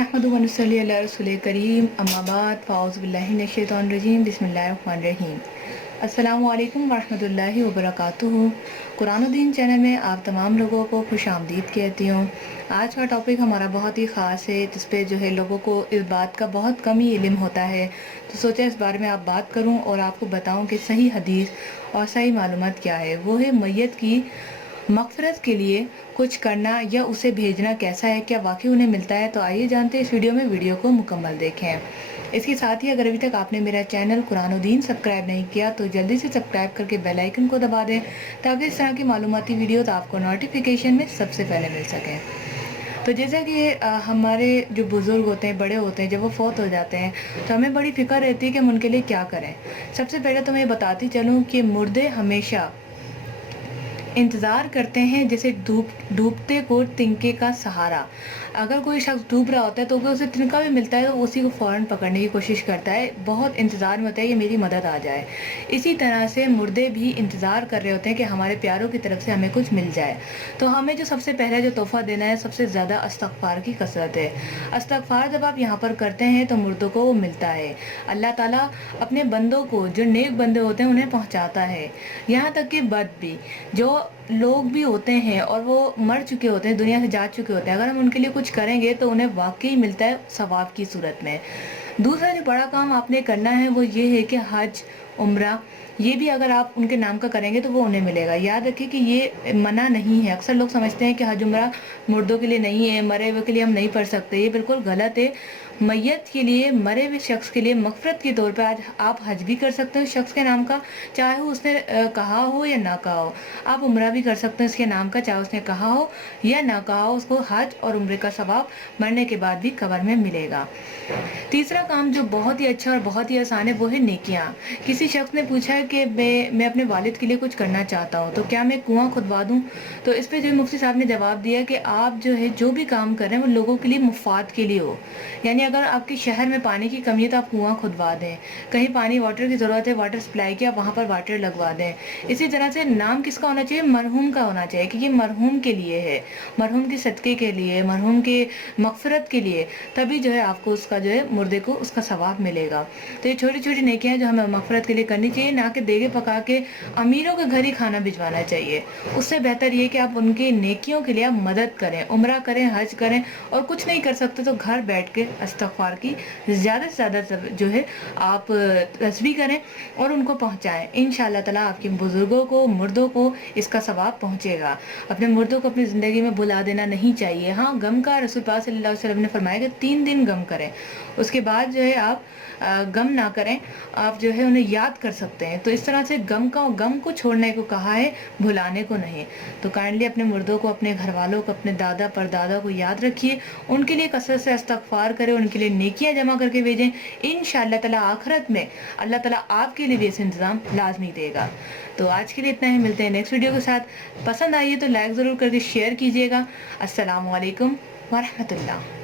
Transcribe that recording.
नहमदुहु व नुसल्ली अला रसूलिल करीम अम्मा बाद फ़अऊज़ु बिल्लाहि मिनश शैतानिर रजीम बिस्मिल्लाहिर रहमानिर रहीम। अस्सलामु अलैकुम व रहमतुल्लाहि व बरकातुहू। कुरान और दीन चैनल में आप तमाम लोगों को खुश आमदीद कहती हूँ। आज का टॉपिक हमारा बहुत ही ख़ास है, जिस पे जो है लोगों को इस बात का बहुत कम ही इल्म होता है, तो सोचा इस बारे में आप बात करूँ और आपको बताऊँ कि सही हदीस और सही मालूमात क्या है। वो है मैयत की मग़फ़िरत के लिए कुछ करना या उसे भेजना कैसा है, क्या वाकई उन्हें मिलता है। तो आइए जानते हैं इस वीडियो को मुकम्मल देखें। इसके साथ ही अगर अभी तक आपने मेरा चैनल कुरान और दीन सब्सक्राइब नहीं किया तो जल्दी से सब्सक्राइब करके बेल आइकन को दबा दें, ताकि इस तरह की मालूमाती वीडियोस आपको नोटिफिकेशन में सबसे पहले मिल सकें। तो जैसा कि हमारे जो बुज़ुर्ग होते हैं, बड़े होते हैं, जब वो फौत हो जाते हैं तो हमें बड़ी फ़िक्र रहती है कि हम उनके लिए क्या करें। सबसे पहले तो मैं बताती चलूँ कि मुर्दे हमेशा इंतज़ार करते हैं जैसे डूबते को तिनके का सहारा। अगर कोई शख्स डूब रहा होता है तो अगर उसे तिनका भी मिलता है तो उसी को फ़ौरन पकड़ने की कोशिश करता है, बहुत इंतज़ार में होता है कि मेरी मदद आ जाए। इसी तरह से मुर्दे भी इंतज़ार कर रहे होते हैं कि हमारे प्यारों की तरफ से हमें कुछ मिल जाए। तो हमें जो सबसे पहले जो तोहफ़ा देना है, सबसे ज़्यादा इस्तग़फ़ार की कसरत है। इस्तग़फ़ार जब आप यहाँ पर करते हैं तो मुर्दों को वो मिलता है। अल्लाह ताला अपने बंदों को, जो नेक बंदे होते हैं, उन्हें पहुँचाता है। यहाँ तक कि बद भी, जो लोग भी होते हैं और वो मर चुके होते हैं, दुनिया से जा चुके होते हैं, अगर हम उनके लिए कुछ करेंगे तो उन्हें वाकई मिलता है सवाब की सूरत में। दूसरा जो बड़ा काम आपने करना है वो ये है कि हज, उम्रा, ये भी अगर आप उनके नाम का करेंगे तो वो उन्हें मिलेगा। याद रखिए कि ये मना नहीं है। अक्सर लोग समझते हैं कि हज उम्रा मुर्दों के लिए नहीं है, मरे हुए के लिए हम नहीं पढ़ सकते। ये बिल्कुल गलत है। मैयत के लिए, मरे हुए शख्स के लिए मग़फ़िरत के तौर पे आज आप हज भी कर सकते हो शख्स के नाम का, चाहे उसने कहा हो या ना कहा हो। आप उम्रा भी कर सकते हैं उसके नाम का, चाहे उसने कहा हो या ना कहा हो। उसको हज और उम्रे का सवाब मरने के बाद भी कब्र में मिलेगा। तीसरा काम जो बहुत ही अच्छा और बहुत ही आसान है वो है नेकियां। किसी शख्स ने पूछा है कि मैं अपने वालिद के लिए कुछ करना चाहता हूँ, तो क्या मैं कुआं खुदवा दूँ। तो इस पे जो मुफ्ती साहब ने जवाब दिया कि आप जो है जो भी काम कर रहे हैं वो लोगों के लिए मुफाद के लिए हो। यानी अगर आपके शहर में पानी की कमी है तो आप कुआं खुदवा दें, कहीं पानी वाटर की ज़रूरत है, वाटर सप्लाई की, आप वहाँ पर वाटर लगवा दें। इसी तरह से नाम किसका होना चाहिए, मरहूम का होना चाहिए कि ये मरहूम के लिए है, मरहूम के सदक़े के लिए, मरहूम के मग़फ़िरत के लिए, तभी जो है आपको उसका जो है मुर्दे को उसका सवाब मिलेगा। तो ये छोटी छोटी नेकियां जो हमें मग़फ़िरत के लिए करनी चाहिए, ना कि देगे पका के अमीरों के घर ही खाना भिजवाना चाहिए। उससे बेहतर ये कि आप उनकी नेकियों के लिए आप मदद करें, उम्रा करें, हज करें, और कुछ नहीं कर सकते तो घर बैठ के इस्तग़फ़ार की ज़्यादा से ज़्यादा जो है आप तस्बीह करें और उनको पहुँचाएँ। इंशाअल्लाह ताला आपके बुज़ुर्गों को, मुर्दों को इसका सवाब पहुँचेगा। अपने मुर्दों को अपनी ज़िंदगी में भुला देना नहीं चाहिए। हाँ, गम का रसूल पाक सल्लल्लाहु अलैहि वसल्लम ने फरमाया कि 3 दिन गम करें, उसके बाद जो है आप गम ना करें, आप जो है उन्हें याद कर सकते हैं। तो इस तरह से गम को छोड़ने को कहा है, भुलाने को नहीं। तो काइंडली अपने मुर्दों को, अपने घर वालों को, अपने दादा परदादा को याद रखिए, उनके लिए कसरत से इस्तग़फ़ार करें, उनके लिए नेकियां जमा करके भेजें। इंशाअल्लाह ताला आखिरत में अल्लाह ताला आपके लिए भी ऐसे इंतज़ाम लाजमी देगा। तो आज के लिए इतना ही, मिलते हैं नेक्स्ट वीडियो के साथ। पसंद आई है तो लाइक ज़रूर करके शेयर कीजिएगा। अस्सलामु अलैकुम व रहमतुल्लाह।